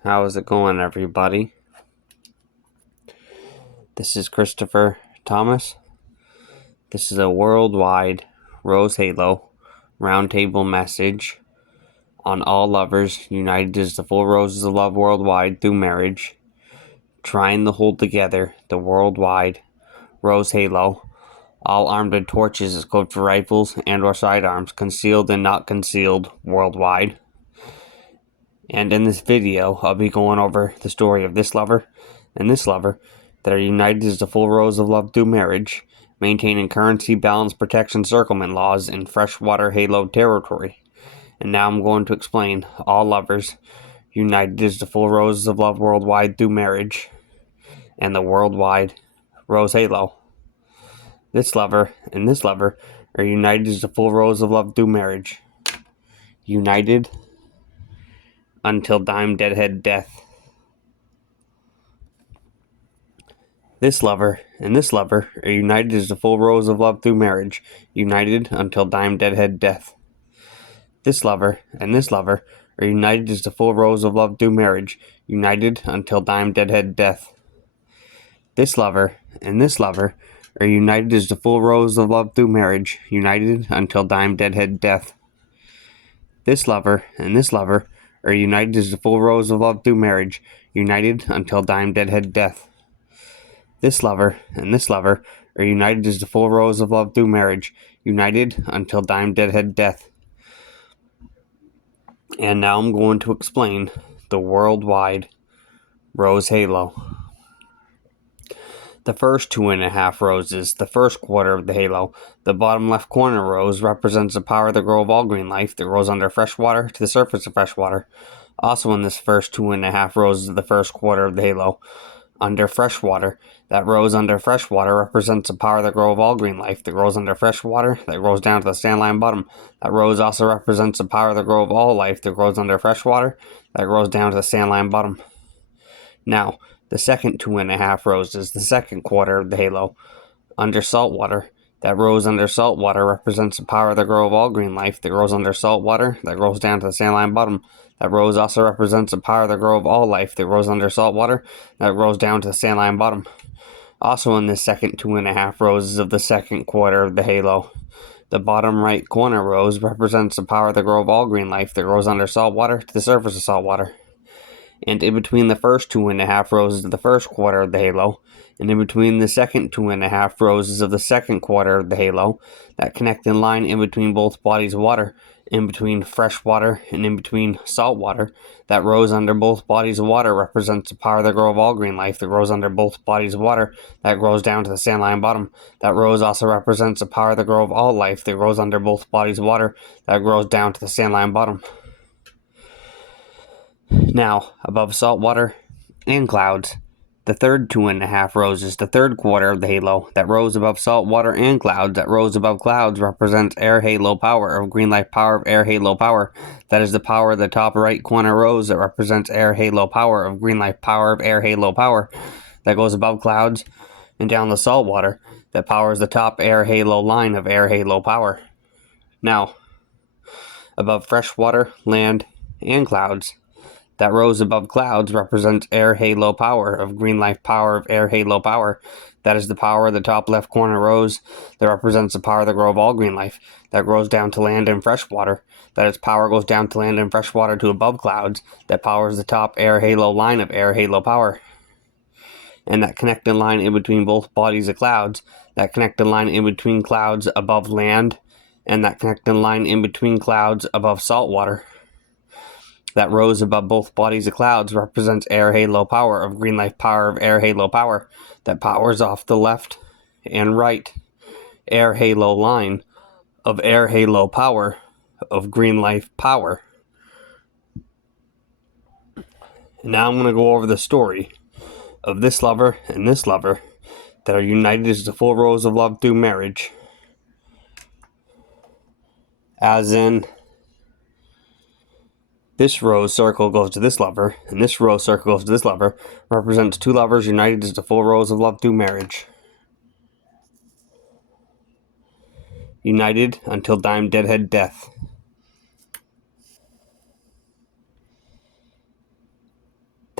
How's it going, everybody? This is Christopher Thomas. This is a worldwide Rose Halo roundtable message on all lovers united as the full roses of love worldwide through marriage, trying to hold together the worldwide Rose Halo, all armed with torches as code for rifles and or sidearms, concealed and not concealed worldwide. And in this video, I'll be going over the story of this lover and this lover that are united as the full rose of love through marriage, maintaining currency balance protection circlement laws in freshwater halo territory. And now I'm going to explain all lovers united as the full roses of love worldwide through marriage and the worldwide rose halo. This lover and this lover are united as the full rose of love through marriage. United until dime deadhead death. This lover and this lover are united as the full rose of love through marriage, united until dime deadhead death. This lover and this lover are united as the full rose of love through marriage, united until dime deadhead death. This lover and this lover are united as the full rose of love through marriage, united until dime deadhead death. This lover and this lover are united as the full rose of love through marriage, united until dime deadhead death. This lover and this lover are united as the full rose of love through marriage, united until dime deadhead death. And now I'm going to explain the worldwide rose halo. The first 2.5 roses, the first quarter of the halo, the bottom left corner rose represents the power that grows of all green life that grows under freshwater to the surface of freshwater. Also in this first 2.5 roses of the first quarter of the halo, under freshwater, that rose under freshwater represents the power that grows of all green life that grows under freshwater, that grows down to the sandline bottom. That rose also represents the power that grows of all life that grows under freshwater, that grows down to the sandline bottom. Now, the second 2.5 roses, the second quarter of the halo, under saltwater, that rose under saltwater represents the power that grows of all green life that grows under saltwater, that grows down to the sandline bottom. That rose also represents the power that grows of all life that grows under saltwater, that grows down to the sandline bottom. Also in this second 2.5 roses of the second quarter of the halo, the bottom right corner rose represents the power that grows of all green life that grows under saltwater to the surface of saltwater. And in between the first 2.5 roses of the first quarter of the halo, and in between the second 2.5 roses of the second quarter of the halo, that connecting line in between both bodies of water, in between fresh water and in between salt water, that rose under both bodies of water represents the power that grows of all green life that grows under both bodies of water, that grows down to the sandline bottom. That rose also represents the power that grows of all life that grows under both bodies of water, that grows down to the sandline bottom. Now, above salt water and clouds, the third 2.5 roses, the third quarter of the halo, that rose above salt water and clouds, that rose above clouds, represents air halo power, of green life power of air halo power. That is the power of the top right corner rose that represents air halo power, of green life power of air halo power. That goes above clouds and down the salt water, that powers the top air halo line of air halo power. Now, above fresh water, land, and clouds, that rose above clouds represents air halo power, of green life power of air halo power. That is the power of the top left corner rose that represents the power that grows of all green life, that grows down to land and fresh water. That its power goes down to land and fresh water to above clouds, that powers the top air halo line of air halo power. And that connecting line in between both bodies of clouds, that connecting line in between clouds above land, and that connecting line in between clouds above salt water. That rose above both bodies of clouds represents air halo power, of green life power of air halo power, that powers off the left and right air halo line of air halo power, of green life power. And now I'm going to go over the story of this lover and this lover that are united as the full rose of love through marriage. As in, this rose circle goes to this lover, and this rose circle goes to this lover, represents two lovers united as the full rose of love through marriage. United until dime deadhead death.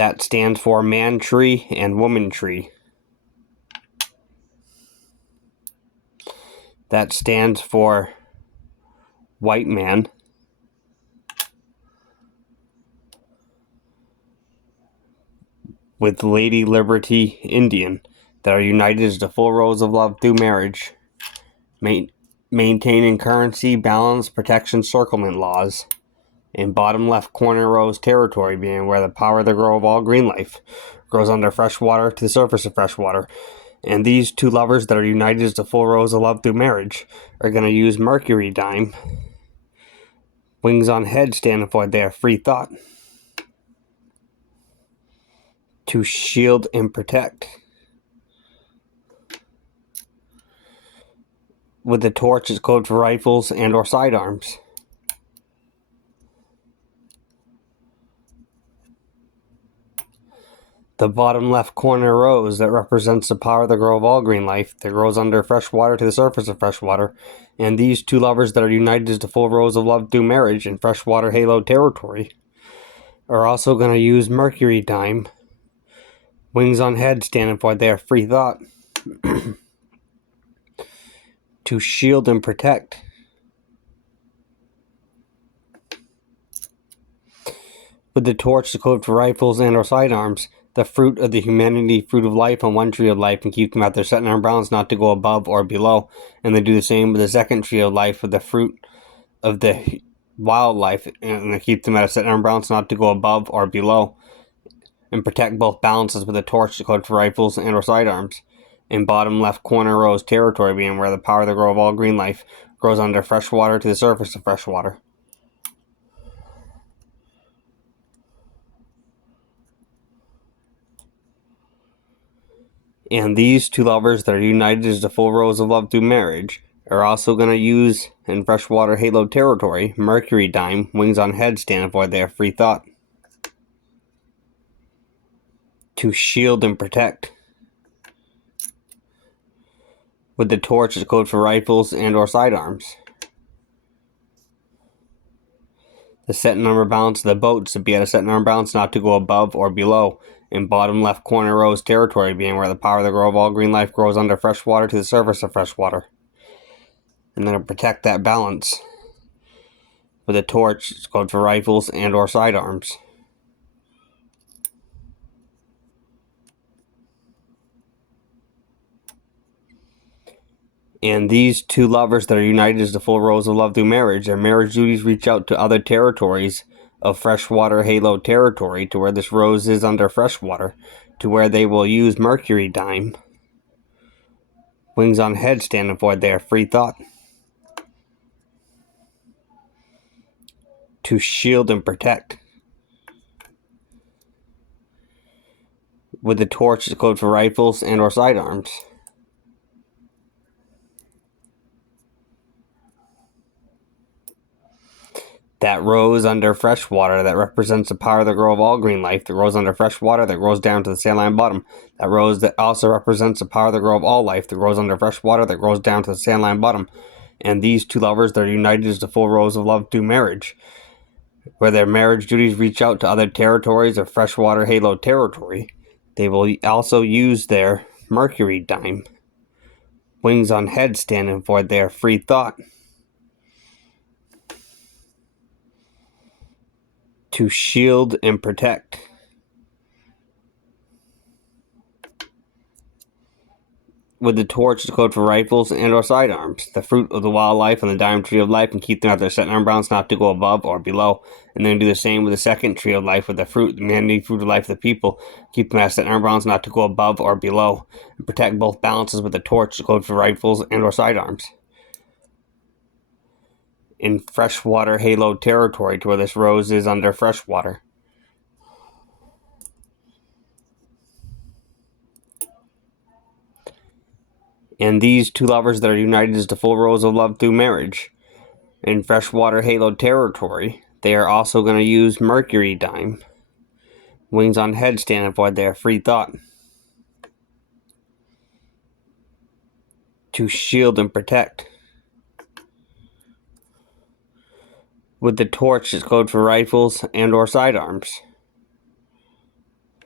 That stands for man tree and woman tree. That stands for white man. With Lady Liberty Indian, that are united as the full rose of love through marriage, maintaining currency, balance, protection, circlement laws. In bottom left corner rose territory, being where the power of the grove of all green life grows under fresh water to the surface of fresh water. And these two lovers that are united as the full rose of love through marriage are going to use Mercury dime. Wings on head standing for their free thought. To shield and protect. With the torch is code for rifles and or sidearms. The bottom left corner rose that represents the power of the grove of all green life that grows under fresh water to the surface of fresh water. And these two lovers that are united as the full rose of love through marriage in freshwater halo territory are also going to use Mercury dime. Wings on head standing for their free thought. To shield and protect. With the torch, the code for rifles and or sidearms. The fruit of the humanity, fruit of life on one tree of life, and keep them at their set and balance not to go above or below. And they do the same with the second tree of life with the fruit of the wildlife, and they keep them at a set and balance not to go above or below. And protect both balances with a torch, the code for rifles and or sidearms. In bottom left corner rose territory, being where the power of the grove of all green life grows under fresh water to the surface of fresh water. And these two lovers that are united as the full rose of love through marriage are also going to use, in freshwater halo territory, Mercury dime, wings on head standing for their free thought. To shield and protect. With the torch is code for rifles and or sidearms. The set number balance of the boats to be at a set number balance not to go above or below. In bottom left corner rose territory, being where the power of the grove of all green life grows under fresh water to the surface of fresh water. And then to protect that balance. With a torch, it's code for rifles and or sidearms. And these two lovers that are united as the full rose of love through marriage, their marriage duties reach out to other territories of freshwater halo territory to where this rose is under freshwater, to where they will use Mercury dime. Wings on head standing for their free thought. To shield and protect. With the torch is code for rifles and or sidearms. That rose under fresh water that represents the power of the grove of all green life that grows under fresh water that grows down to the saline bottom. That rose that also represents the power of the grove of all life that grows under fresh water that grows down to the saline bottom. And these two lovers that are united as the full rose of love through marriage, where their marriage duties reach out to other territories of freshwater halo territory, they will also use their Mercury dime. Wings on head standing for their free thought. To shield and protect. With the torch is code for rifles and or sidearms. The fruit of the wildlife on the dime tree of life, and keep them at their set number balance not to go above or below. And then do the same with the second tree of life with the fruit, the humanity, fruit of life of the people. Keep them at set number balance not to go above or below. And protect both balances with the torch, code for rifles and or sidearms. In freshwater halo territory, to where this rose is under freshwater. And these two lovers that are united as the full rose of love through marriage. In freshwater halo territory, they are also going to use Mercury dime. Wings on head standing for their free thought. To shield and protect. With the torch is code for rifles and or sidearms.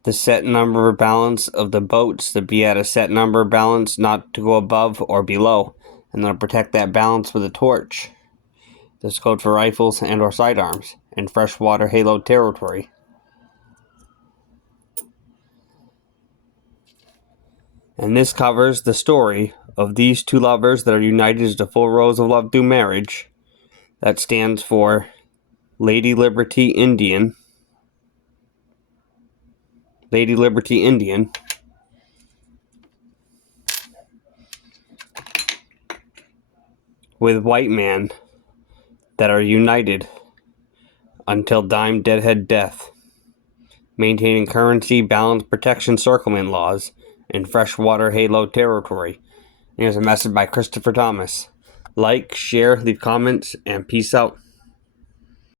the set number balance of the boats to be at a set number balance, not to go above or below, and they'll protect that balance with a torch. This code for rifles and or sidearms in freshwater halo territory. And this covers the story of these two lovers that are united as the full rose of love through marriage. That stands for Lady Liberty Indian. Lady Liberty Indian. With white man that are united until dime deadhead death, maintaining currency balance protection circlement laws in freshwater halo territory. Here's a message by Christopher Thomas. Like, share, leave comments, and peace out.